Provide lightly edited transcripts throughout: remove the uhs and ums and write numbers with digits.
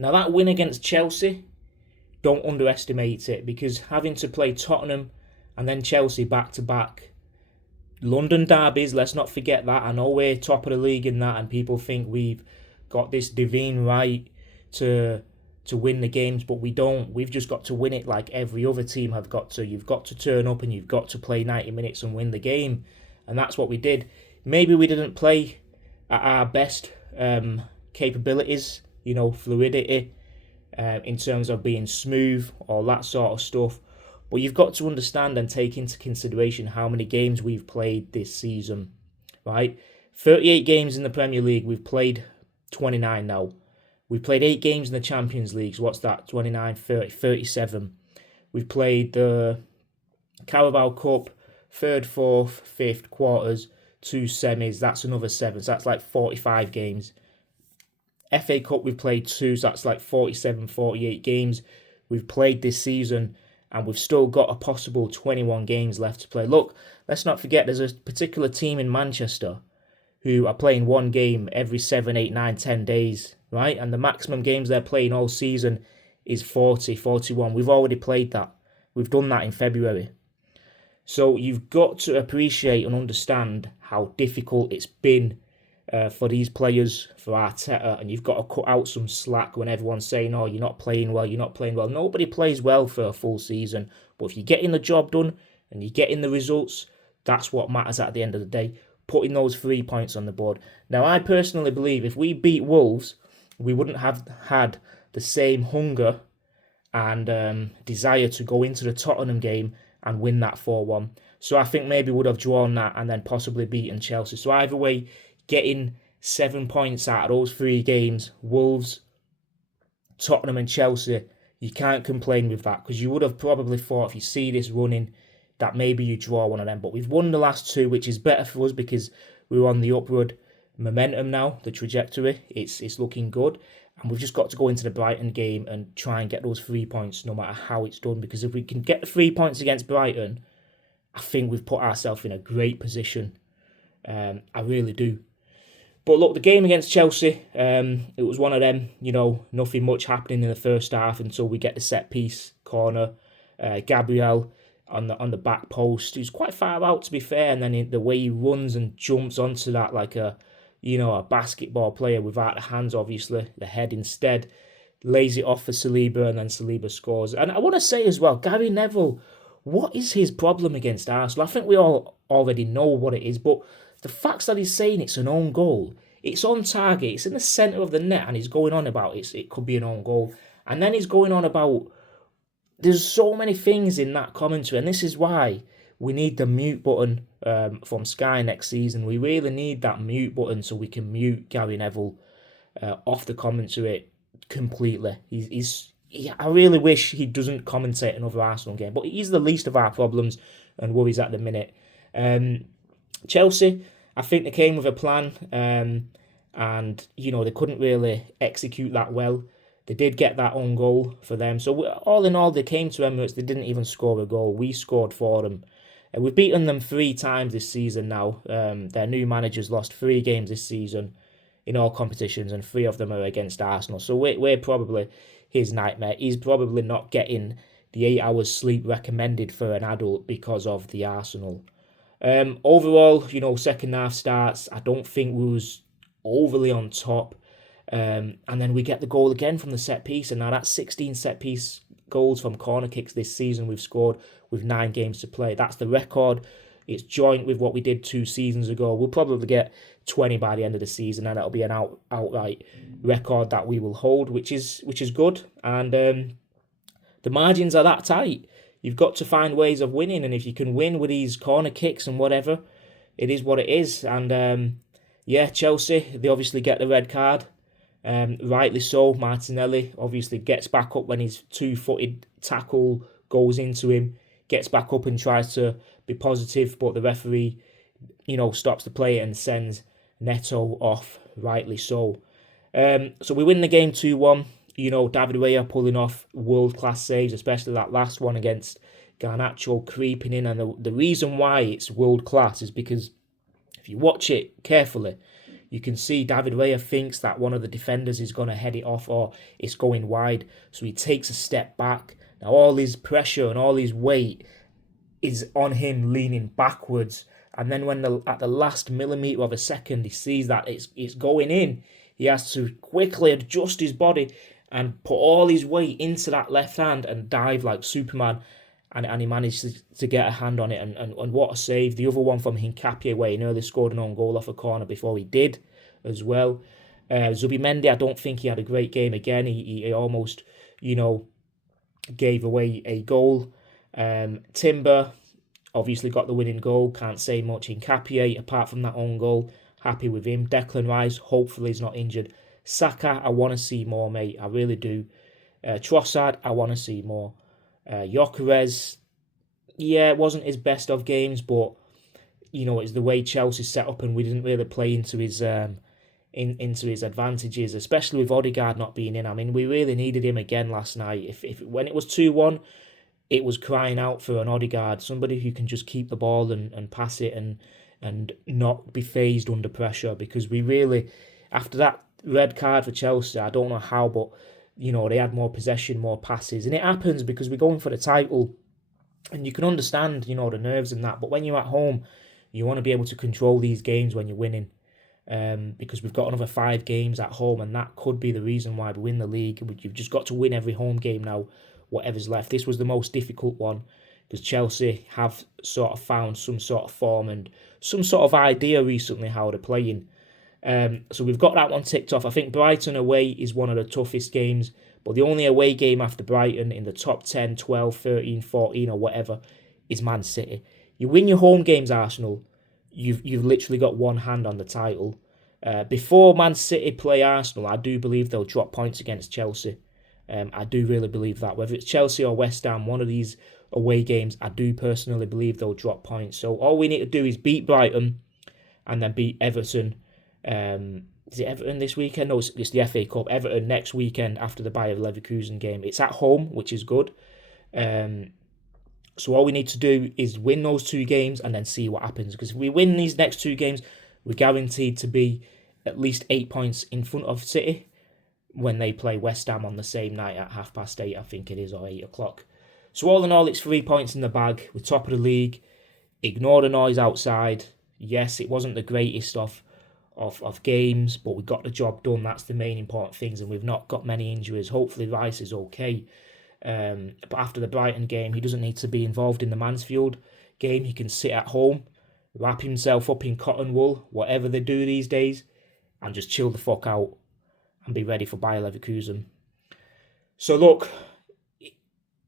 Now that win against Chelsea, don't underestimate it, because having to play Tottenham and then Chelsea back to back, London derbies, let's not forget that. I know we're top of the league in that, and people think we've got this divine right to win the games, but we don't. We've just got to win it like every other team have got to. You've got to turn up and you've got to play 90 minutes and win the game, and that's what we did. Maybe we didn't play at our best capabilities, fluidity, in terms of being smooth, all that sort of stuff. But you've got to understand and take into consideration how many games we've played this season, right? 38 games in the Premier League, we've played 29 now. We've played 8 games in the Champions League, so what's that? 29, 30, 37. We've played the Carabao Cup, 3rd, 4th, 5th, quarters, 2 semis, that's another 7, so that's like 45 games. FA Cup we've played 2, so that's like 47, 48 games we've played this season, and we've still got a possible 21 games left to play. Look, let's not forget there's a particular team in Manchester who are playing one game every 7, 8, 9, 10 days, right? And the maximum games they're playing all season is 40, 41. We've already played that. We've done that in February. So you've got to appreciate and understand how difficult it's been for these players, for Arteta, and you've got to cut out some slack when everyone's saying, oh, you're not playing well, you're not playing well. Nobody plays well for a full season, but if you're getting the job done and you're getting the results, that's what matters at the end of the day, putting those 3 points on the board. Now, I personally believe if we beat Wolves, we wouldn't have had the same hunger and desire to go into the Tottenham game and win that 4-1. So I think maybe would have drawn that and then possibly beaten Chelsea. So either way, getting 7 points out of those 3 games, Wolves, Tottenham and Chelsea, you can't complain with that, because you would have probably thought if you see this running that maybe you draw one of them. But we've won the last 2, which is better for us because we're on the upward momentum now, the trajectory. It's looking good. And we've just got to go into the Brighton game and try and get those 3 points no matter how it's done. Because if we can get the 3 points against Brighton, I think we've put ourselves in a great position. I really do. But look, the game against Chelsea, it was one of them, nothing much happening in the first half until we get the set piece corner. Gabriel on the back post, who's quite far out to be fair, and then the way he runs and jumps onto that like a basketball player without the hands, obviously, the head instead, lays it off for Saliba, and then Saliba scores. And I want to say as well, Gary Neville, what is his problem against Arsenal? I think we all already know what it is, but the fact that he's saying it's an own goal, it's on target, it's in the centre of the net, and he's going on about it could be an own goal. And then he's going on about, there's so many things in that commentary, and this is why we need the mute button from Sky next season. We really need that mute button so we can mute Gary Neville off the commentary completely. I really wish he doesn't commentate another Arsenal game, but he's the least of our problems and worries at the minute. Chelsea, I think they came with a plan, and they couldn't really execute that well. They did get that own goal for them. So all in all, they came to Emirates, they didn't even score a goal. We scored for them. We've beaten them 3 times this season now. Their new manager's lost 3 games this season in all competitions, and 3 of them are against Arsenal. So we're probably his nightmare. He's probably not getting the 8 hours sleep recommended for an adult because of the Arsenal. Overall, second half starts, I don't think we was overly on top. And then we get the goal again from the set piece, and now that's 16 set piece goals from corner kicks this season we've scored with 9 games to play. That's the record. It's joint with what we did 2 seasons ago. We'll probably get 20 by the end of the season, and that'll be an outright record that we will hold, which is good. And the margins are that tight. You've got to find ways of winning, and if you can win with these corner kicks and whatever, it is what it is. And Chelsea, they obviously get the red card. Rightly so. Martinelli obviously gets back up when his 2-footed tackle goes into him, gets back up and tries to be positive, but the referee, stops the play and sends Neto off, rightly so. So we win the game 2-1. David Raya pulling off world-class saves, especially that last one against Garnacho creeping in. And the reason why it's world-class is because if you watch it carefully, You can see David Raya thinks that one of the defenders is going to head it off or it's going wide. So he takes a step back. Now all his pressure and all his weight is on him leaning backwards. And then when at the last millimetre of a second he sees that it's going in, he has to quickly adjust his body and put all his weight into that left hand and dive like Superman. And he managed to get a hand on it. And what a save. The other one from Hincapié, where he nearly scored an own goal off a corner before he did as well. Zubimendi, I don't think he had a great game again. He almost, gave away a goal. Timber obviously got the winning goal. Can't say much. Hincapié, apart from that own goal, happy with him. Declan Rice, hopefully he's not injured. Saka, I want to see more, mate. I really do. Trossard, I want to see more. Gyökeres, it wasn't his best of games, but it's the way Chelsea set up, and we didn't really play into his into his advantages, especially with Odegaard not being in. I mean, we really needed him again last night. If when it was 2-1, it was crying out for an Odegaard, somebody who can just keep the ball and pass it and not be phased under pressure, because we really, after that red card for Chelsea, I don't know how, but they had more possession, more passes. And it happens because we're going for the title. And you can understand, the nerves and that. But when you're at home, you want to be able to control these games when you're winning. Because we've got another 5 games at home. And that could be the reason why we win the league. You've just got to win every home game now, whatever's left. This was the most difficult one, because Chelsea have sort of found some sort of form and some sort of idea recently how they're playing. So we've got that one ticked off. I think Brighton away is one of the toughest games, but the only away game after Brighton in the top 10, 12, 13, 14 or whatever is Man City. You win your home games, Arsenal, you've literally got one hand on the title. Before Man City play Arsenal, I do believe they'll drop points against Chelsea. I do really believe that. Whether it's Chelsea or West Ham, one of these away games, I do personally believe they'll drop points. So all we need to do is beat Brighton and then beat Everton. Is it Everton this weekend? No, it's the FA Cup. Everton next weekend after the Bayer Leverkusen game. It's at home, which is good. So all we need to do is win those 2 games and then see what happens. Because if we win these next 2 games, we're guaranteed to be at least 8 points in front of City when they play West Ham on the same night at 8:30, I think it is, or 8 o'clock. So all in all, it's 3 points in the bag. We're top of the league. Ignore the noise outside. Yes, it wasn't the greatest of games, but we got the job done. That's the main important things, and we've not got many injuries. Hopefully Rice is okay. But after the Brighton game, he doesn't need to be involved in the Mansfield game. He can sit at home, wrap himself up in cotton wool, whatever they do these days, and just chill the fuck out and be ready for Bayer Leverkusen. So look,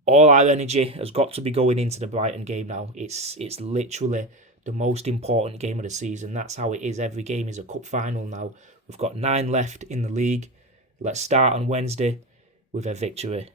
all our energy has got to be going into the Brighton game now. It's literally the most important game of the season. That's how it is. Every game is a cup final now. We've got 9 left in the league. Let's start on Wednesday with a victory.